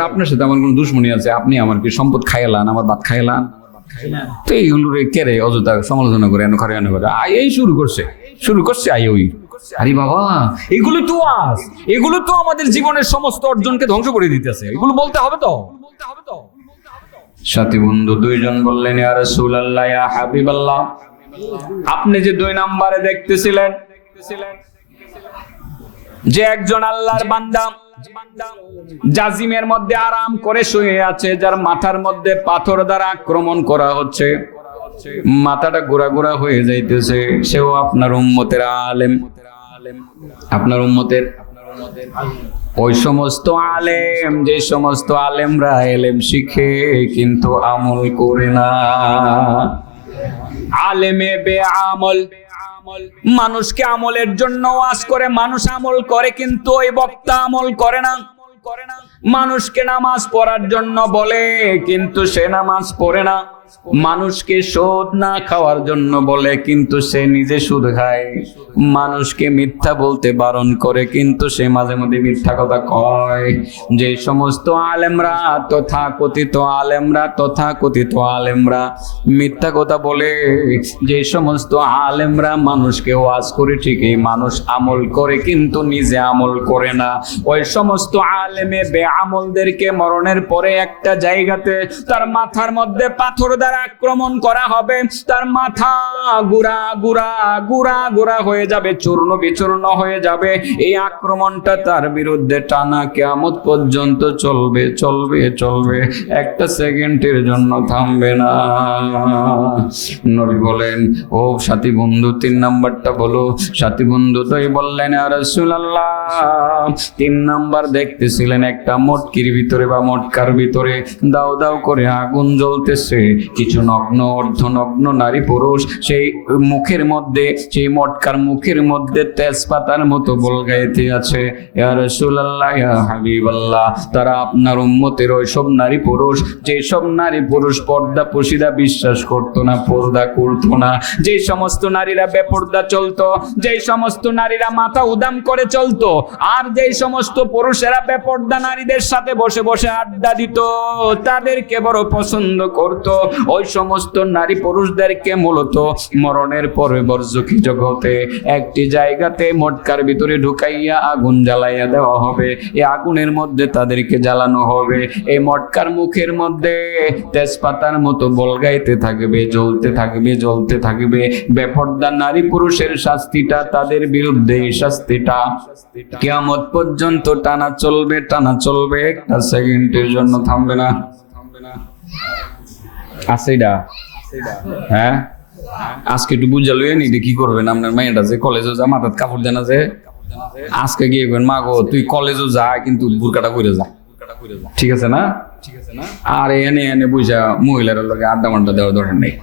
আপনার সাথে আমার কোনো দুশ্মনী আছে, আপনি আমার কি সম্পদ খাইলান, আমার ভাত খাইলান, তো এইগুলোর কেড়ে অযথা সমালোচনা করে এই শুরু করছে আই ওই। আরে বাবা, এগুলো তো আমাদের জীবনের সমস্ত অর্জনকে ধ্বংস করে দিতেছে। এগুলো বলতে হবে তো। সাথী বন্ধু 2 জন বললেন, ইয়া রাসূলুল্লাহ, ইয়া হাবিবাল্লাহ, আপনি যে 2 নম্বরে দেখতেছিলেন যে একজন আল্লাহর বান্দা জাজিমের মধ্যে আরাম করে শুয়ে আছে, যার মাথার মধ্যে পাথর দ্বারা আক্রমণ করা হচ্ছে, মাথাটা গোড়া হয়ে যাইতেছে, সেও আপনার উম্মতের আলেম। আপনার উম্মতের ওই সমস্ত আলেম, যে সমস্ত আলেমরা এলেম শিখে কিন্তু আমল করে না। আলেমে বেআমল, মানুষকে আমলের জন্য ওয়াজ করে, মানুষ আমল করে কিন্তু ওই বক্তা আমল করে না। মানুষকে নামাজ পড়ার জন্য বলে কিন্তু সে নামাজ পড়ে না। মানুষকে সুদ না খাওয়ার জন্য বলে কিন্তু সে নিজে সুদ খায়। মানুষকে মিথ্যা বলতে বারণ করে কিন্তু সে মাঝে মধ্যে মিথ্যা কথা কয়। যে সমস্ত আলেমরা তথাকথিত আলেমরা মিথ্যা কথা বলে, যে সমস্ত আলেমরা মানুষকে ওয়াজ করে ঠিকই, মানুষ আমল করে কিন্তু নিজে আমল করে না, ওই সমস্ত আলেমে বেআমলদেরকে মরণের পরে একটা জায়গাতে তার মাথার মধ্যে পাথর দ্বারা আক্রমণ করা হবে। তার মাথা গুড়া হয়ে যাবে, চূর্ণ বিচূর্ণ হয়ে যাবে। এই আক্রমণটা তার বিরুদ্ধে টানা কিয়ামত পর্যন্ত চলবে, একটা সেকেন্ডের জন্য থামবে না। নবী বলেন, ও সাথী বন্ধু 3 নাম্বারটা বলো। সাথী বন্ধু তাই বললেন, ইয়া রাসূলুল্লাহ, 3 নাম্বার দেখতেছিলেন একটা মটকির ভিতরে বা মটকার ভিতরে দাও করে আগুন জ্বলতেছে। কিছু নগ্ন অর্ধনগ্ন নারী পুরুষ সেই মুখের মধ্যে, সেই মটকার মুখের মধ্যে তেজপাতার মতো বলগাইতে আছে। ইয়া রাসূলুল্লাহ, ইয়া হাবিবাল্লাহ, তারা আপনার উম্মতের ওইসব নারী পুরুষ, যেসব নারী পুরুষ পর্দা পশিদা বিশ্বাস করতো না, পর্দা করতো না, যে সমস্ত নারীরা বেপর্দা চলতো, যে সমস্ত নারীরা মাথা উদাম করে চলতো, আর যে সমস্ত পুরুষেরা বেপর্দা নারীদের সাথে বসে বসে আড্ডা দিত, তাদেরকে বড় পছন্দ করত। ওই সমস্ত নারী পুরুষদেরকে মূলত মরণের পরে বরজখী জগতে একটি জায়গাতে মটকার ভিতরে ঢুকাইয়া আগুন জ্বালাইয়া দেওয়া হবে। এই আগুনের মধ্যে তাদেরকে জ্বালানো হবে। এই মটকার মুখের মধ্যে তেজপাতার মতো বলগাইতে থাকবে, জ্বলতে থাকবে। বেপর্দা নারী পুরুষের শাস্তিটা তাদের বিরুদ্ধে, এই শাস্তিটা কিয়ামত পর্যন্ত টানা চলবে, একটা সেকেন্ডের জন্য থামবে না। আসেডা হ্যাঁ, আজকে একটু বুঝালো এটা কি করবেন। আপনার মেয়েটা যে কলেজে যা, মাথার কাপড় দেনা যে, আজকে গিয়ে মা গো তুই কলেজও যা কিন্তু বুরকাটা করে যা, ঠিক আছে না? আর এনে বুঝা মহিলার লগে আড্ডা মাড্ডা দেওয়ার দরকার নেই।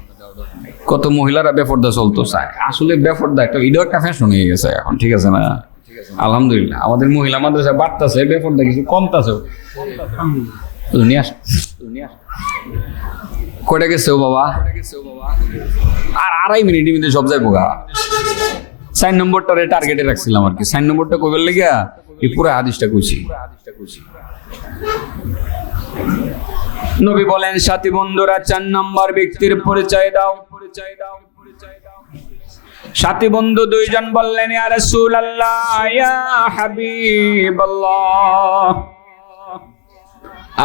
কত মহিলারা বেপর্দা চলতো চায়, আসলে বেপর্দা একটা এটাও একটা ফ্যাশন হয়ে গেছে এখন, ঠিক আছে না? আলহামদুলিল্লাহ আমাদের মহিলা মাদ্রাসা বাড়তেছে, বেপর্দা কিছু কমতেছে। কয়টা গেছে ও বাবা? আর 2.5 মিনিটের মধ্যে সব যাইবো গা। 4 নম্বরটারে টার্গেটে রাখছিলাম আর কি। 4 নম্বরটা কইবার লাগিয়া এই পুরো হাদিসটা কইছি। নবী বলেন, সাথী বন্ধুরা 4 নম্বর ব্যক্তির পরিচয় দাও। সাথী বন্ধু 2 জন বললেন, ইয়া রাসূলুল্লাহ, ইয়া হাবিবাল্লাহ,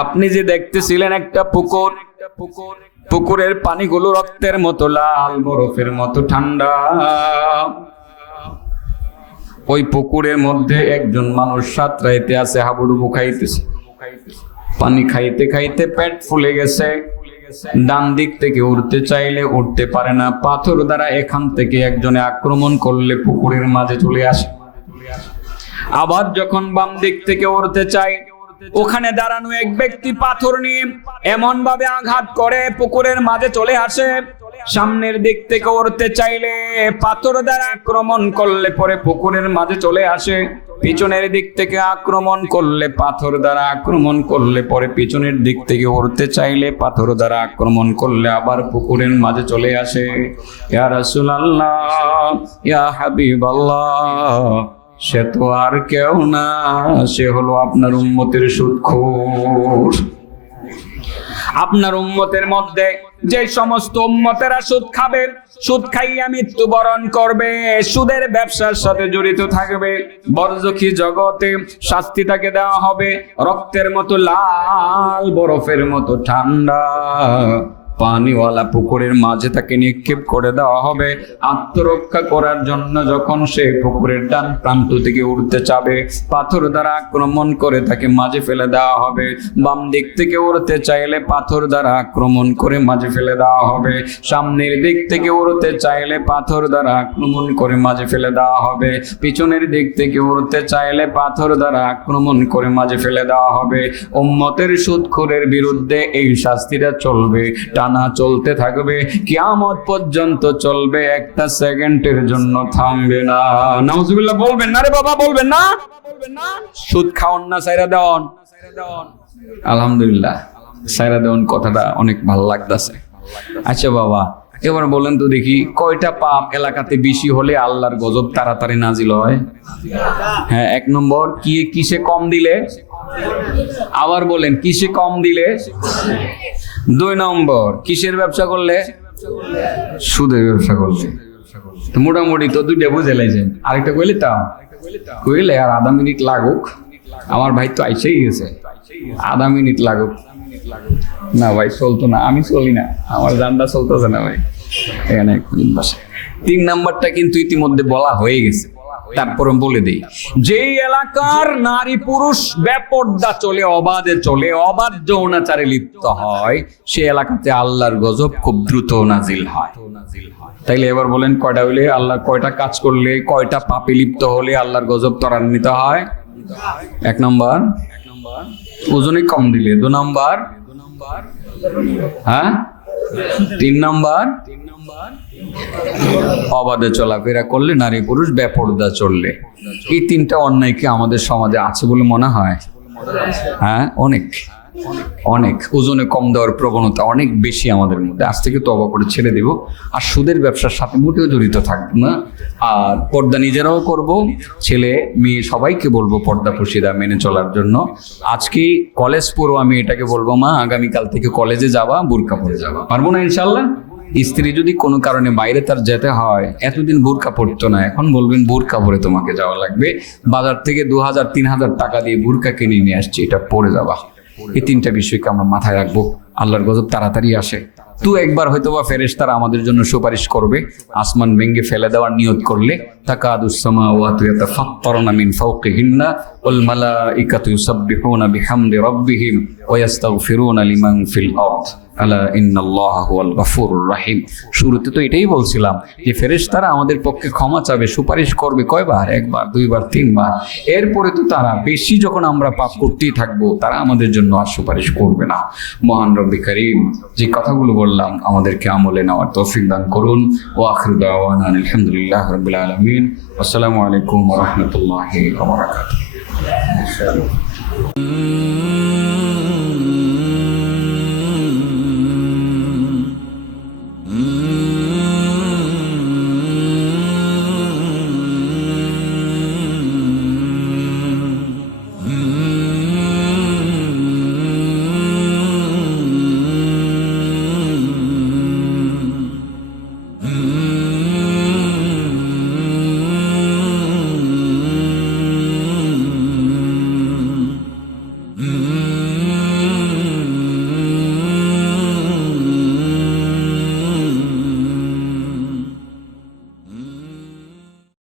আপনি যে দেখতেছিলেন একটা পুকুর, পুকুরের পানিগুলো রক্তের মতো লাল, বরফের মতো ঠান্ডা। ওই পুকুরের মধ্যে একজন মানুষ সাঁতরাইতে আছে, হাবুডুবু খাইতেছে। পানি খাইতে খাইতে পেট ফুলে গেছে, ডান দিক থেকে উঠতে চাইলে উঠতে পারে না। পাথর দ্বারা এখান থেকে একজনে আক্রমণ করলে পুকুরের মাঝে চলে আসে। আবার যখন বাম দিক থেকে উঠতে চায়, ওখানে দাঁড়ানো এক ব্যক্তি পাথর নিয়ে এমন ভাবে আঘাত করে পুকুরের মাঝে চলে আসে। সামনের দিক থেকে উঠতে চাইলে পাথর দ্বারা আক্রমণ করলে পরে পুকুরের মাঝে চলে আসে। পিছনের দিক থেকে আক্রমণ করলে, পাথর দ্বারা আক্রমণ করলে পরে পিছনের দিক থেকে উঠতে চাইলে পাথর দ্বারা আক্রমণ করলে আবার পুকুরের মাঝে চলে আসে। ইয়া রাসূলুল্লাহ, ইয়া হাবিবাল্লাহ, সে তো আর কেউ না, সে হলো আপনার উম্মতের সুদখোর। আপনার উম্মতের মধ্যে যে সমস্ত উম্মতেরা সুদ খাবে, সুদ খাইয়া মৃত্যুবরণ করবে, সুদের ব্যবসার সাথে জড়িত থাকবে, বরজখী জগতে শাস্তি তাকে দেওয়া হবে রক্তের মতো লাল, বরফের মতো ঠান্ডা, পানিওয়ালা পুকুরের মাঝে তাকে নিক্ষেপ করে দেওয়া হবে। আত্মরক্ষা করার জন্য যখন সে পুকুরের ডান প্রান্ত থেকে উঠতে চাবে, পাথর দ্বারা আক্রমণ করে তাকে মাঝে ফেলে দেওয়া হবে। বাম দিক থেকে উঠতে চাইলে পাথর দ্বারা আক্রমণ করে মাঝে ফেলে দেওয়া হবে। সামনের দিক থেকে উঠতে চাইলে পাথর দ্বারা আক্রমণ করে মাঝে ফেলে দেওয়া হবে। পিছনের দিক থেকে উঠতে চাইলে পাথর দ্বারা আক্রমণ করে মাঝে ফেলে দেওয়া হবে। উম্মতের সুদখোরের বিরুদ্ধে এই শাস্তিটা চলবে, টানা চলতে থাকবে, কিয়ামত পর্যন্ত চলবে, একটা সেকেন্ডের জন্য থামবে না। নাউজুবিল্লাহ বলবেন না রে বাবা, বলবেন না? সুদ খাওয়ান না, সাইরা দেওয়ান। আলহামদুলিল্লাহ, সাইরা দেওয়ান কথাটা অনেক ভালো লাগতেছে। আচ্ছা বাবা, এবার বলেন তো দেখি, কয়টা পাপ এলাকাতে বেশি হলে আল্লাহর গজব তাড়াতাড়ি নাজিল হয়? হ্যাঁ, 1 নম্বর কিসে কম দিলে? আবার বলেন, কিসে কম দিলে? 2 নম্বর কিসের ব্যবসা করলে? সুদের ব্যবসা করলে। তো মোটামুটি তো 2টা বুঝে লাইছেন। আরেকটা কইলে তা কইলে আর আধা মিনিট লাগুক। আমার ভাই তো আইসেই গেছে, আধা মিনিট লাগুক। না ভাই চলতো না, আমি চলি না, আমার জানটা চলতেছে না ভাই। এখানে 3 নাম্বারটা কিন্তু ইতিমধ্যে বলা হয়ে গেছে, তারপর বলে দেই। যেই এলাকার নারী পুরুষ বেপর্দা চলে, অবাধে চলে, অবাধ যৌনাচারে লিপ্ত হয়, সে এলাকাতে আল্লাহর গজব খুব দ্রুত নাজিল হয়। তাইলে এবার বলেন, কয়টা হইলে আল্লাহ, কয়টা কাজ করলে, কয়টা পাপে লিপ্ত হলে আল্লাহর গজব ত্বরান্বিত হয়? 1 নম্বর ওজনে কম দিলে। 2 নম্বর, হ্যাঁ 3 নম্বর অবাধে চলাফেরা করলে, নারী পুরুষ বেপর্দা চললে। এই 3টা অন্যায় কি আমাদের সমাজে আছে বলে মনে হয়? হ্যাঁ, অনেক অনেক। ওজনে কম দেওয়ার প্রবণতা অনেক বেশি আমাদের মধ্যে। আজ থেকে তওবা করে ছেড়ে দেব, আর সুদের ব্যবসার সাথে মোটেও জড়িত থাকবো না। আর পর্দা নিজেরাও করব, ছেলে মেয়ে সবাইকে বলবো পর্দা পর্শিদা মেনে চলার জন্য। আজকে কলেজ পড়ো, আমি এটাকে বলবো, মা আগামীকাল থেকে কলেজে যাবা, বোরকা পরে যাবা। পারবো না ইনশাল্লাহ? স্ত্রী যদি কোনো কারণে বাইরে তার যেতে হয়, এতদিন বোরকা পরতো না, এখন বলবেন বোরকা পরে তোমাকে যাওয়া লাগবে, বাজার থেকে 2000-3000 টাকা দিয়ে বোরকা কিনে নিয়ে আসছি, এটা পরে যাবা। এই 3টা বিষয়কে আমরা মাথায় রাখবো। আল্লাহর গজব তাড়াতাড়ি আসে। একবার হয়তোবা ফেরেশতারা আমাদের জন্য সুপারিশ করবে, আসমান ভেঙে ফেলে দেওয়ার নিয়ত করলে। তাকাদুস সামাওয়াতু ইয়াতাফাত্তারনা মিন ফাওকিহিন্না ওয়াল মালাইকাতু ইউসাব্বিহুনা বিহামদি রাব্বিহিম ওয়া ইয়াস্তাগফিরুনা লিমান ফিল আরদ। আলা ইন্নাল্লাহা হুয়াল গফুরুর রহিম। শুরুতে তো এটাই বলছিলাম যে ফেরেশতারা আমাদের পক্ষে ক্ষমা চাবে, সুপারিশ করবে কয়বার? একবার, দুইবার, তিনবার। এরপরে তো তারা বেশি যখন আমরা পাপ করতেই থাকবো, তারা আমাদের জন্য আর সুপারিশ করবে না। মহান রব্বি কারীম যে কথাগুলো বললাম আমাদেরকে আমলে নেওয়ার তৌফিক দান করুন। ওয়া আখিরু দাওয়ানা আলহামদুলিল্লাহি রাব্বিল আলামিন। আসসালামু আলাইকুম ওয়া রাহমাতুল্লাহি ওয়া বারাকাতুহু।